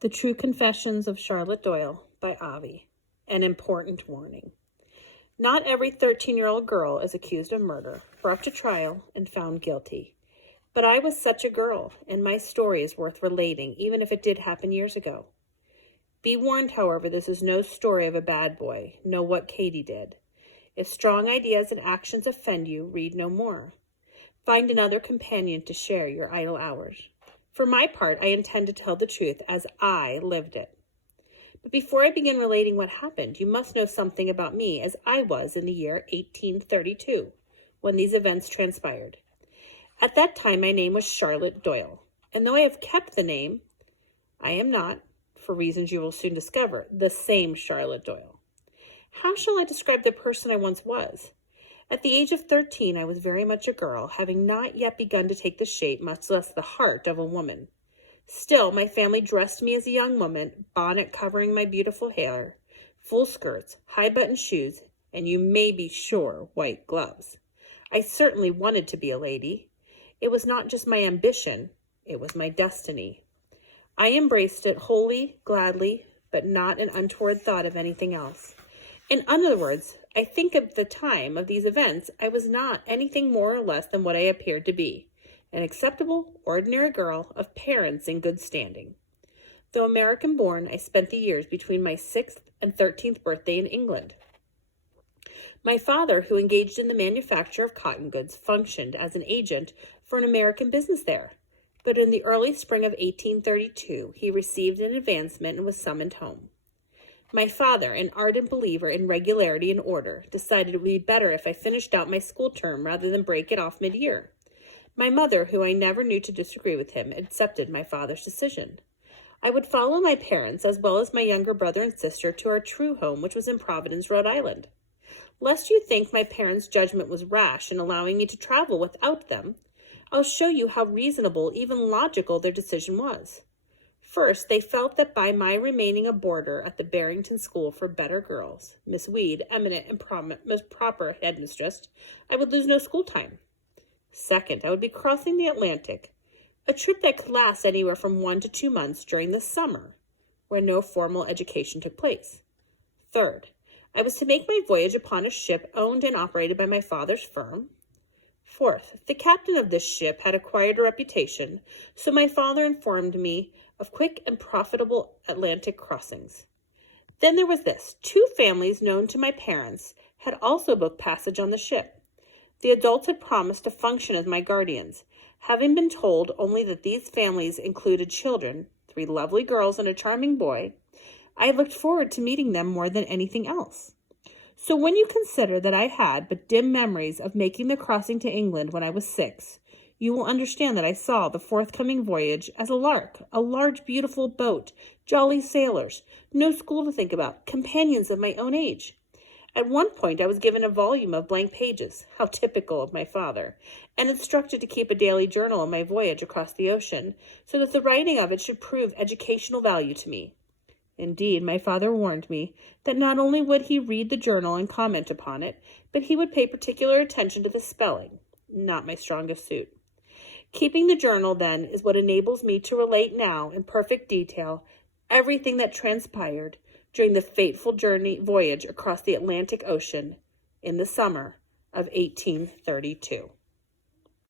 The True Confessions of Charlotte Doyle by Avi. An important warning. Not every 13-year-old girl is accused of murder, brought to trial, and found guilty. But I was such a girl, and my story is worth relating, even if it did happen years ago. Be warned, however, this is no story of a bad boy. Know what Katie did. If strong ideas and actions offend you, read no more. Find another companion to share your idle hours. For my part, I intend to tell the truth as I lived it. But before I begin relating what happened, you must know something about me as I was in the year 1832, when these events transpired. At that time, my name was Charlotte Doyle, and though I have kept the name, I am not, for reasons you will soon discover, the same Charlotte Doyle. How shall I describe the person I once was? At the age of 13, I was very much a girl, having not yet begun to take the shape, much less the heart, of a woman. Still, my family dressed me as a young woman, bonnet covering my beautiful hair, full skirts, high-button shoes, and you may be sure white gloves. I certainly wanted to be a lady. It was not just my ambition, it was my destiny. I embraced it wholly, gladly, but not an untoward thought of anything else. In other words, I think at the time of these events, I was not anything more or less than what I appeared to be, an acceptable, ordinary girl of parents in good standing. Though American-born, I spent the years between my 6th and 13th birthday in England. My father, who engaged in the manufacture of cotton goods, functioned as an agent for an American business there. But in the early spring of 1832, he received an advancement and was summoned home. My father, an ardent believer in regularity and order, decided it would be better if I finished out my school term rather than break it off mid-year. My mother, who I never knew to disagree with him, accepted my father's decision. I would follow my parents, as well as my younger brother and sister, to our true home, which was in Providence, Rhode Island. Lest you think my parents' judgment was rash in allowing me to travel without them, I'll show you how reasonable, even logical, their decision was. First, they felt that by my remaining a boarder at the Barrington School for Better Girls, Miss Weed, eminent and proper headmistress, I would lose no school time. Second, I would be crossing the Atlantic, a trip that could last anywhere from 1 to 2 months during the summer, where no formal education took place. Third, I was to make my voyage upon a ship owned and operated by my father's firm. Fourth, the captain of this ship had acquired a reputation, so my father informed me of quick and profitable Atlantic crossings. Then there was this. 2 families known to my parents had also booked passage on the ship. The adults had promised to function as my guardians. Having been told only that these families included children, 3 lovely girls and a charming boy, I looked forward to meeting them more than anything else. So when you consider that I had but dim memories of making the crossing to England when I was 6, you will understand that I saw the forthcoming voyage as a lark, a large, beautiful boat, jolly sailors, no school to think about, companions of my own age. At one point, I was given a volume of blank pages, how typical of my father, and instructed to keep a daily journal of my voyage across the ocean, so that the writing of it should prove educational value to me. Indeed, my father warned me that not only would he read the journal and comment upon it, but he would pay particular attention to the spelling, not my strongest suit. Keeping the journal, then, is what enables me to relate now in perfect detail everything that transpired during the fateful voyage across the Atlantic Ocean in the summer of 1832.